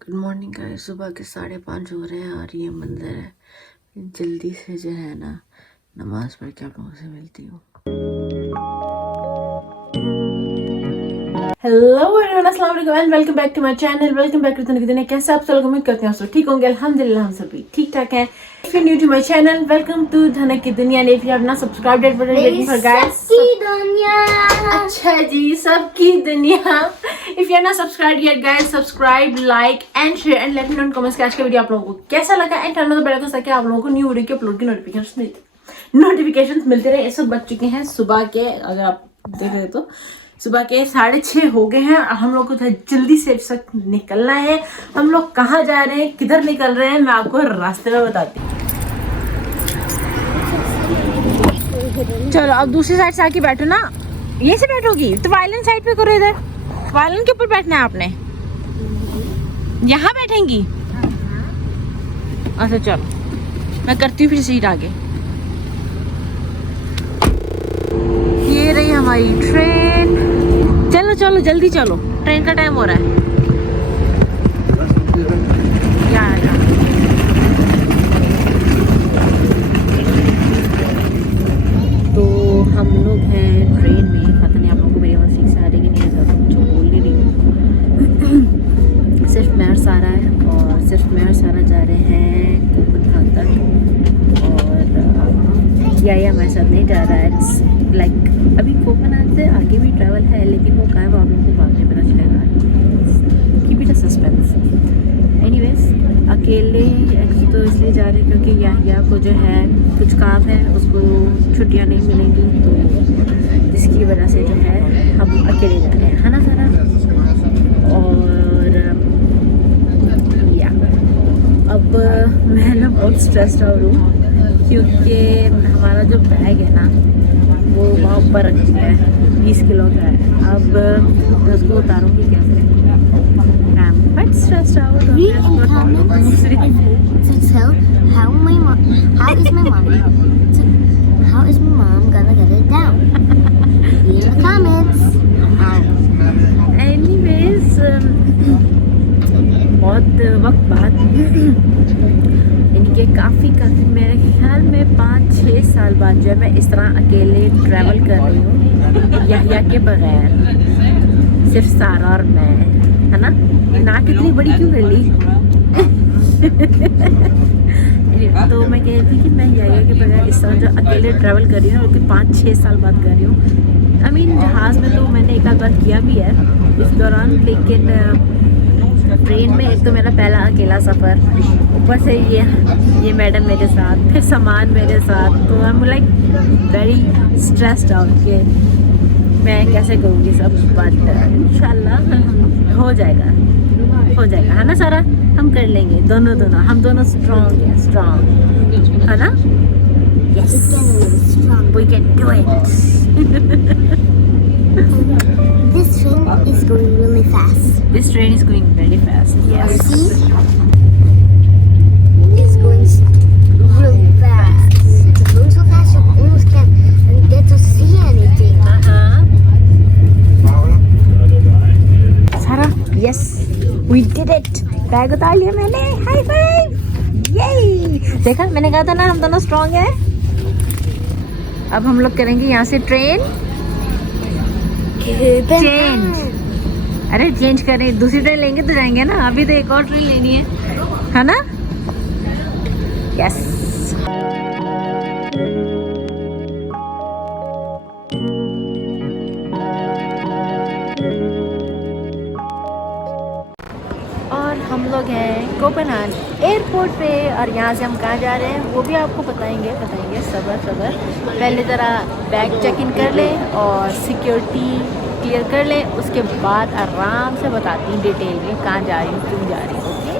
Good morning guys. सुबह के 5:30 हो रहे हैं और ये मंदिर है। जल्दी से जो है ना नमाज पढ़ के आप लोगों से मिलती हूँ। हेलो एवरीवन, अस्सलाम वालेकुम and welcome back to my channel. Welcome back to दुनिया। कैसे आप सब लोग? उम्मीद करते हैं सब ठीक होंगे। अल्हम्दुलिल्लाह हम सभी ठीक ठाक हैं। If you new to my channel, welcome to Dhanak की दुनिया। If you have not subscribed it, waiting for guys सबकी दुनिया। अच्छा जी, सबकी दुनिया। If you have not subscribed yet guys, subscribe, like and share and let me know in comments कि आज का वीडियो आप लोगों को कैसा लगा and turn on the bell icon ताकि आप लोगों को न्यू वीडियो के अपलोड की नोटिफिकेशंस मिलते रहे। इस वक्त बज चुके हैं सुबह के, अगर आप देख रहे तो सुबह के 6:30 हो गए हैं और हम लोग को जल्दी से इस वक्त निकलना है। हम लोग कहाँ जा रहे हैं, किधर निकल रहे हैं, मैं आपको रास्ते में बताती हूँ। चलो अब दूसरी साइड से आके बैठो ना। यहीं से बैठोगी तो वायलिन साइड पे करो। इधर वायलिन के ऊपर बैठना है आपने। यहाँ बैठेंगी? अच्छा चलो मैं करती हूँ फिर सीट आगे। ये रही हमारी ट्रेन। चलो चलो जल्दी चलो, ट्रेन का टाइम हो रहा है। तो हम लोग हैं ट्रेन में। पता नहीं आप लोगों को मेरी आवाज़ ठीक से आ रही कि नहीं आ रही, कुछ बोल नहीं रही हूँ। सिर्फ मैं और सारा है और सिर्फ मैं और सारा जा रहे हैं कोपनहेगन तक। और या हमारे साथ नहीं जा रहा है। लाइक अभी कोपनहेगन से आगे भी ट्रैवल है, लेकिन वो कहाँ है वो आप लोगों को बाद में पता चलेगा। Keep it a suspense. Anyways अकेले तो इसलिए जा रहे हैं क्योंकि या को जो है कुछ काम है, उसको छुट्टियां नहीं मिलेंगी, तो जिसकी वजह से जो है हम अकेले जा रहे हैं, है ना सारा। और या अब मैं ना बहुत स्ट्रेस्ड आउट हूँ क्योंकि हमारा जो बैग है ना वो वहाँ ऊपर रख दिया है, 20 किलो का है। अब मैं उसको उतारूँगी कैसे? But stressed out. Read in comments to tell how is my mom gonna get it down? Read in the comments. Anyways, बहुत वक्त बाद इनके काफ़ी मेरे ख्याल में 5-6 साल बाद जो है मैं इस तरह अकेले ट्रैवल कर रही हूँ या के बगैर, सिर्फ सारा और मैं, है ना। नाक इतनी बड़ी क्यों कर ली? तो मैं कह रही थी कि मैं या के बगैर इस तरह जो अकेले ट्रैवल कर रही हूँ, क्योंकि 5-6 साल बाद कर रही हूँ। आई मीन जहाज़ में तो मैंने एक आध बार किया भी है इस दौरान, लेकिन ट्रेन में एक तो मेरा पहला अकेला सफ़र, ऊपर से ये मैडम मेरे साथ, फिर सामान मेरे साथ, तो I am like very stressed out कि मैं कैसे करूँगी सब। बट इंशाल्लाह हो जाएगा है ना सारा। हम कर लेंगे दोनों हम दोनों स्ट्रॉन्ग है ना। Yes we can do it. This train is going really fast. This train is going very fast. Yes. See? It's going really fast. It's going so fast you almost can't get to see anything. Sarah, yes, we did it. Bag उतार लिया मैंने। High five. ये देखा, मैंने कहा था ना हम दोनों स्ट्रॉन्ग हैं। अब हम लोग करेंगे यहाँ से ट्रेन चेंज। अरे चेंज करें, दूसरी ट्रेन लेंगे तो जाएंगे ना। अभी तो एक और ट्रेन लेनी है ना। यस और हम लोग हैं कोपनहेगन एयरपोर्ट पे और यहाँ से हम कहाँ जा रहे हैं वो भी आपको बताएंगे। सबर पहले ज़रा बैग चेक इन कर लें और सिक्योरिटी क्लियर कर लें, उसके बाद आराम से बताती हूँ डिटेल में कहाँ जा रही हूँ, क्यों जा रही हूँ। ओके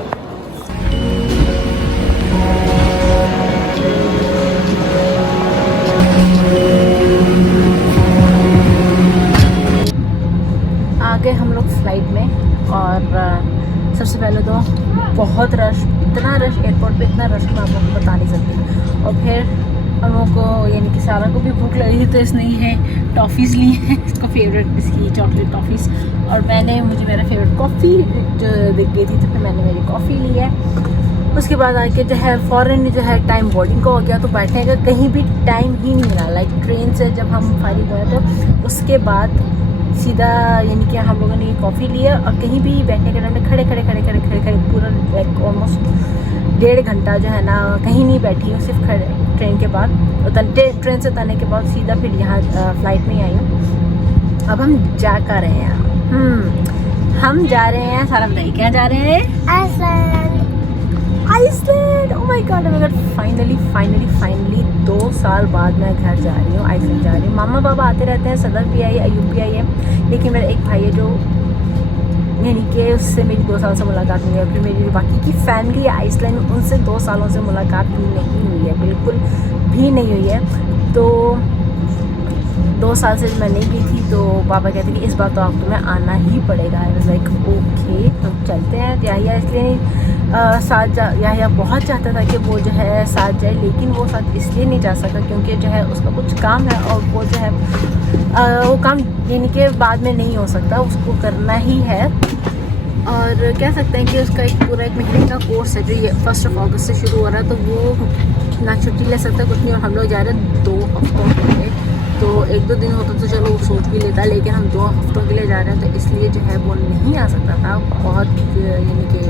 आ गए हम लोग फ्लाइट में। और सबसे पहले तो बहुत रश, इतना रश एयरपोर्ट पे, इतना रश मैं आप लोगों को बता नहीं सकती। और फिर हम लोगों को यानी कि सारा को भी भूख लगी थी, तो इसने ये टॉफ़ीज़ ली हैं, इसका फेवरेट इसकी चॉकलेट टॉफ़ीज़, और मुझे मेरा फेवरेट कॉफ़ी दिख गई थी, तो फिर मैंने मेरी कॉफ़ी ली है। उसके बाद आके जो है फ़ौरन जो है टाइम बोर्डिंग का हो गया, तो बैठने का कहीं भी टाइम ही नहीं मिला। लाइक ट्रेन से जब हम फारिग हुए तो उसके बाद सीधा यानी कि हम लोगों ने ये कॉफ़ी लिया, और कहीं भी बैठने के टाइम में खड़े पूरा लाइक ऑलमोस्ट 1.5 घंटा जो है ना कहीं नहीं बैठी हूँ, सिर्फ खड़े ट्रेन के बाद ट्रेन से उतरने के बाद सीधा फिर यहाँ फ्लाइट में ही आई हूँ। अब हम जा कर रहे हैं, हम जा रहे हैं, सारा बताइए क्या जा रहे हैं? Iceland. Oh my god finally 2 साल बाद मैं घर जा रही हूँ, आइसलैंड जा रही हूँ। मामा बाबा आते रहते हैं, सदर भी आई है, अयूब भी आई है, लेकिन मेरा एक भाई है जो यानी कि उससे मेरी 2 साल से मुलाकात नहीं है। फिर मेरी बाकी की फैमिली है आइसलैंड में, उनसे 2 सालों से मुलाकात नहीं हुई है, बिल्कुल भी नहीं हुई है। तो 2 साल से मैं नहीं गई थी, तो पापा कहते कि इस बार तो आप तुम्हें आना ही पड़ेगा। आई वाज लाइक ओके, तो चलते हैं। याहिया इसलिए साथ याहिया बहुत चाहता था कि वो जो है साथ जाए, लेकिन वो साथ इसलिए नहीं जा सका क्योंकि जो है उसका कुछ काम है, और वो जो है वो काम यानी कि बाद में नहीं हो सकता, उसको करना ही है। और कह सकते हैं कि उसका पूरा 1 महीने का कोर्स है जो ये 1 अगस्त से शुरू हो रहा है, तो वो ना छुट्टी ले सकता कुछ नहीं। और हम लोग जा रहे हैं 2 हफ्तों के लिए, तो 1-2 दिन होता तो चलो सोच भी लेता, लेकिन हम 2 हफ्तों के लिए जा रहे हैं, तो इसलिए जो है वो नहीं आ सकता था। बहुत यानी कि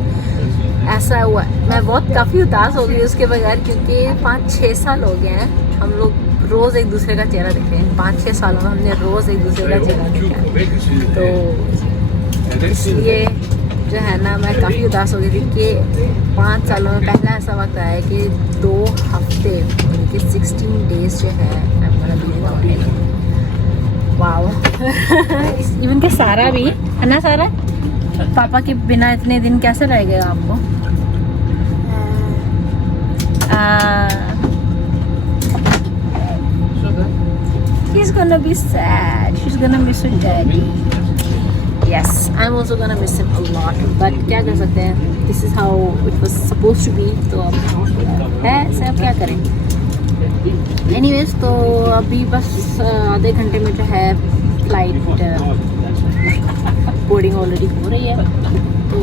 ऐसा हुआ, मैं काफ़ी उदास हो गई उसके बगैर, क्योंकि 5-6 साल हो गए हैं हम लोग रोज़ एक दूसरे का चेहरा देख रहे हैं। 5-6 सालों में हमने रोज़ एक दूसरे का चेहरा देखा है, तो इसलिए जो है ना मैं काफ़ी उदास हो गई थी कि 5 सालों में पहला ऐसा वक्त आया कि 2 हफ्ते यानी कि 16 डेज़ जो है वाओ। इवन के सारा भी है ना, सारा पापा के बिना इतने दिन कैसे रहेगा आपको? He's gonna be sad. She's gonna miss her daddy. Yes, I'm also gonna miss him a lot. But क्या कर सकते हैं? This is how it was supposed to be. तो अब है, सब क्या करें? Anyways, तो अभी बस आधे घंटे में जो है फ्लाइट बोर्डिंग ऑलरेडी हो रही है। तो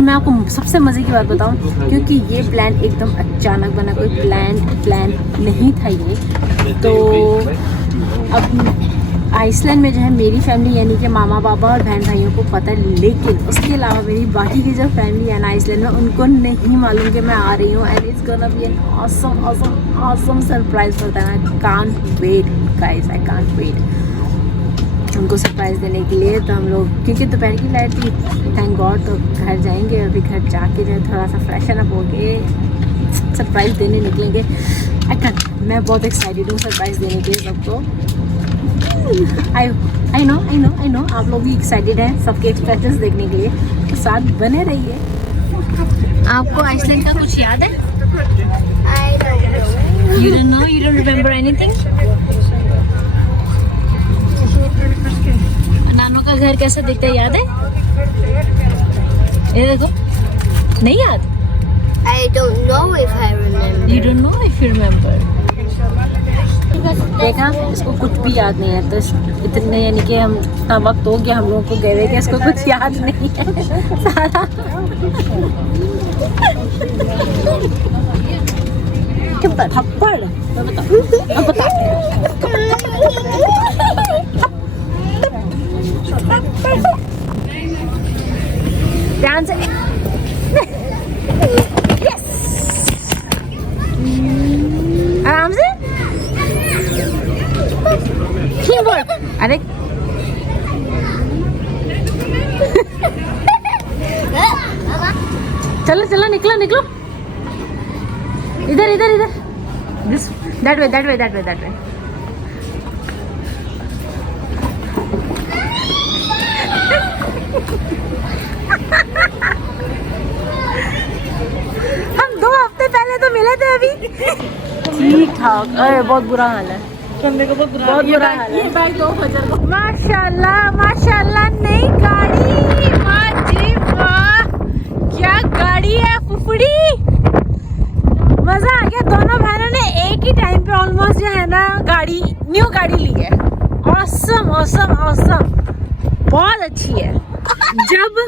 मैं आपको सबसे मज़े की बात बताऊं, क्योंकि ये प्लान एकदम अचानक बना, कोई प्लान नहीं था ये। तो अब आइसलैंड में जो है मेरी फैमिली यानी कि मामा बाबा और बहन भाइयों को पता है, लेकिन उसके अलावा मेरी बाकी की जो फैमिली है ना आइसलैंड में, उनको नहीं मालूम कि मैं आ रही हूँ। And it's gonna be an awesome surprise for them. I can't wait guys, I can't wait उनको सरप्राइज़ देने के लिए। तो हम लोग क्योंकि दोपहर की फ्लाइट थी, थैंक गॉड, तो घर जाएंगे। अभी घर जाके जो है थोड़ा सा फ्रेशन अप होके सरप्राइज़ देने निकलेंगे। मैं बहुत एक्साइटेड हूँ सरप्राइज़ देने के लिए सबको। आई नो आप लोग भी एक्साइटेड हैं सबके एक्सप्रेशंस देखने के लिए, तो साथ बने रहिए। आपको आइसलैंड का कुछ याद है? You don't know? You don't remember anything? नानू का घर कैसा दिखता है याद है? ये देखो, नहीं याद? I don't know if I remember. You don't know if you remember. देखा, इसको कुछ भी याद नहीं है। तो इतने यानी कि हम इतना वक्त हो गया हम लोगों को गए कि इसको कुछ याद नहीं है सारा। थप्पड़ बता ध्यान से। यस, आराम से। अरे चलो चलो, निकलो निकलो, इधर इधर इधर, this that way that way that way that way. हम 2 हफ्ते पहले तो मिले थे अभी। ठीक ठाक। अरे बहुत बुरा हाल है, बहुत बुरा हाल है। ये बैग 2000 का। माशाल्लाह माशाल्लाह, नई गाड़ी, वाह जी वाह, क्या गाड़ी है फुफड़ी। मजा आ गया, दोनों बहनों ने एक ही टाइम पे ऑसम ऑसम, बहुत अच्छी है। जब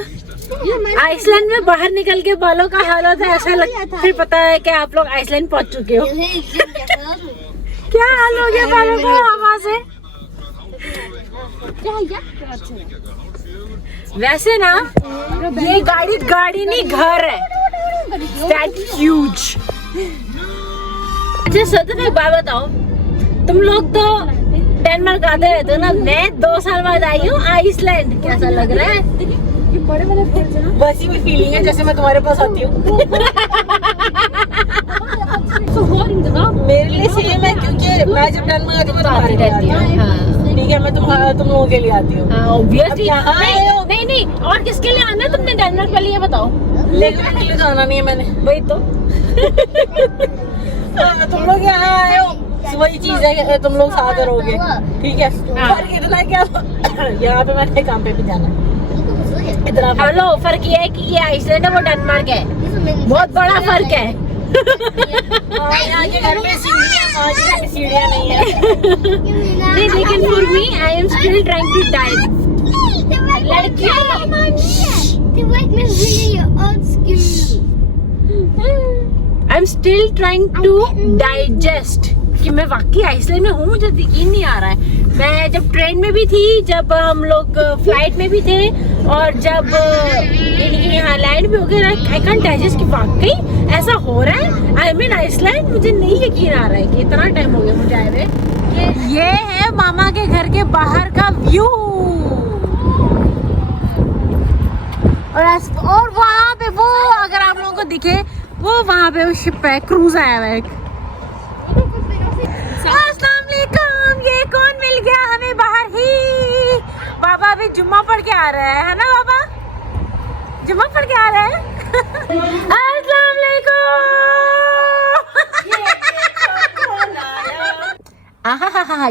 आइसलैंड में बाहर निकल के बालों का हाल होता है ऐसा लगता है, फिर पता है कि आप लोग आइसलैंड पहुंच चुके हो। क्या हाल हो गया बालों का हवा से। वैसे ना ये गाड़ी नहीं घर है। That huge। अच्छा सच में एक बात बताओ, तुम लोग तो डेनमार्क आते रहते हो ना, मैं 2 साल बाद आई हूँ आइसलैंड। कैसा लग रहा है? वैसी भी फीलिंग है जैसे मैं तुम्हारे पास आती हूँ। मेरे लिए सेम है क्योंकि मैं जब डेनमार्क आती हूँ मैं तुम्हारे लिए आती हूँ। ठीक है, मैं तुम लोगों के लिए आती हूँ। ऑब्वियसली। नहीं और किसके लिए आना है तुमने डेनमार्क वाली, ये बताओ। लेकिन के लिए तो आना नहीं है मैंने, वही तो। तुम लोग यहाँ आए हो, वही चीज है कि तुम लोग साथ रहोगे। ठीक है, फर्क इतना है कि यहाँ पे मैंने काम पे भी जाना है। इतना हेलो फर्क ये है कि ये आइसलैंड है, वो डेनमार्क है। बहुत बड़ा फर्क है। यहाँ के घर में सीढ़ियाँ नहीं है। नहीं, लेकिन for me I am still trying to diet. I am still trying to digest कि मैं वाकई आइसलैंड में हूँ। मुझे यकीन नहीं आ रहा है। मैं जब ट्रेन में भी थी, जब हम लोग फ्लाइट में भी थे, और जब यहाँ लैंड भी हो गया, आई कैन डाइजेस्ट कि वाकई ऐसा हो रहा है। आई मीन आइसलैंड, मुझे नहीं यकीन आ रहा है कि इतना टाइम हो गया मुझे आए हुए। ये है मामा के घर के बाहर का व्यू, और वहाँ पे वो अगर आप लोगों को दिखे, वो वहाँ पे वो शिप है, क्रूज आया हुआ है। अस्सलाम वालेकुम, ये कौन मिल गया हमें बाहर ही? बाबा अभी जुम्मा पढ़ के आ रहा है ना बाबा? जुम्मा पढ़ के आ रहा है। अस्सलाम वालेकुम।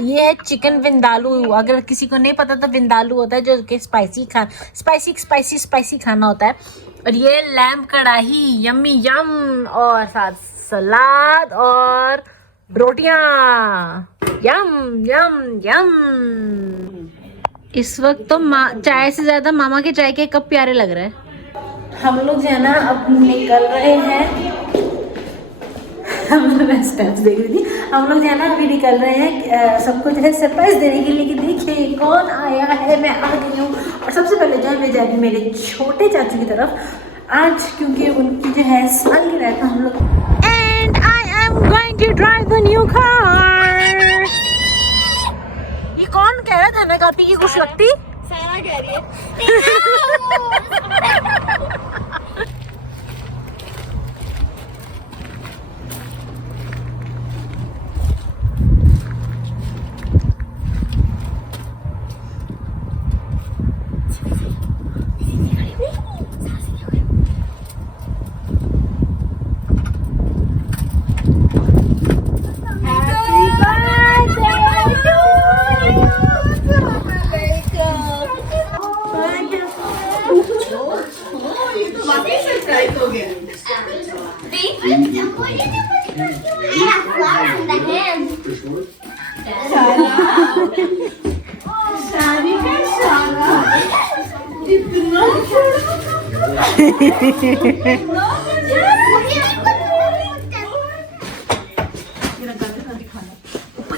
ये है चिकन विंदालू। अगर किसी को नहीं पता तो विंदालू होता है जो कि स्पाइसी खाना होता है। और ये लैम्ब कढ़ाई, यम्मी यम, और साथ सलाद और रोटियां, यम यम यम। इस वक्त तो चाय से ज्यादा मामा के चाय के कप प्यारे लग रहे हैं। हम लोग जो है ना अब निकल रहे हैं। हम लोग देख रही थी, हम लोग जो है ना अभी निकल रहे हैं सबको जो है सरप्राइज देने के लिए कि देखिए कौन आया है, मैं आ गई हूँ। और सबसे पहले जो है मैं जा रही मेरे छोटे चाचू की तरफ आज, क्योंकि उनकी जो है सालगिरह है। हम लोग and I am going to drive the new car. ये कौन कह रहा था ना कापी की कुछ लगती? सारा कह रही है।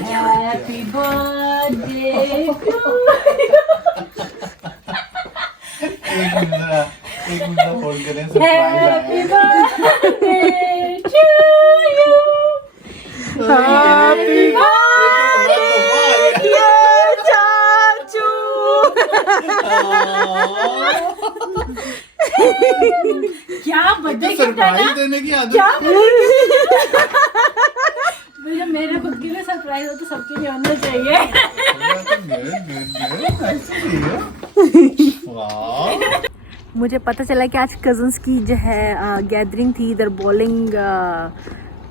Happy birthday to Happy birthday to you. Happy birthday dear चाचू। क्या बर्थडे सरप्राइज देने की आदत क्या? जब मेरे खुद के लिए सरप्राइज हो तो सबके लिए होना चाहिए। मुझे पता चला कि आज कजन्स की जो है गैदरिंग थी इधर बॉलिंग क्या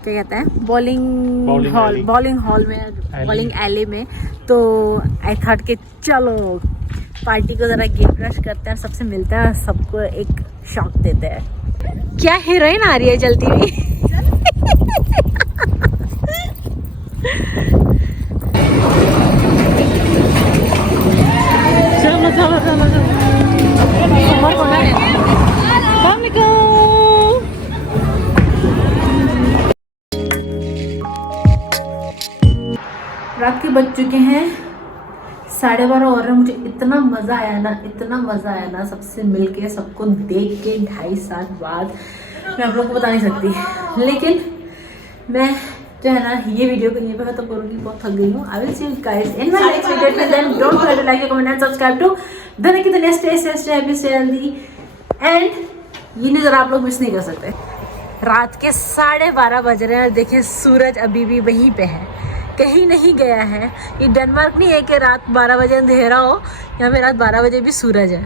कहते हैं बॉलिंग हॉल में, बॉलिंग एले में। तो आई थॉट कि चलो पार्टी को ज़रा गेट रश करते हैं, सबसे मिलते हैं, सबको एक शॉक देते हैं। क्या हीरोइन आ रही है जल्दी भी। बज चुके हैं 12:30 और मुझे इतना मज़ा आया ना सबसे मिलके, सबको देख के 2.5 साल बाद। मैं आप लोग को बता नहीं सकती, लेकिन मैं जो है ना ये वीडियो को यहीं पे खत्म करूँगी, बहुत थक गई हूँ। I will see you guys in my next video. Then don't forget to like, comment and subscribe to धन की दुनिया। Stay happy, stay healthy and ये नज़र आप लोग मिस नहीं कर सकते। रात के 12:30 बज रहे हैं और देखिए सूरज अभी भी वहीं पे है, कहीं नहीं गया है। ये डेनमार्क नहीं है कि रात 12 बजे अंधेरा हो, यहाँ पे रात 12 बजे भी सूरज है।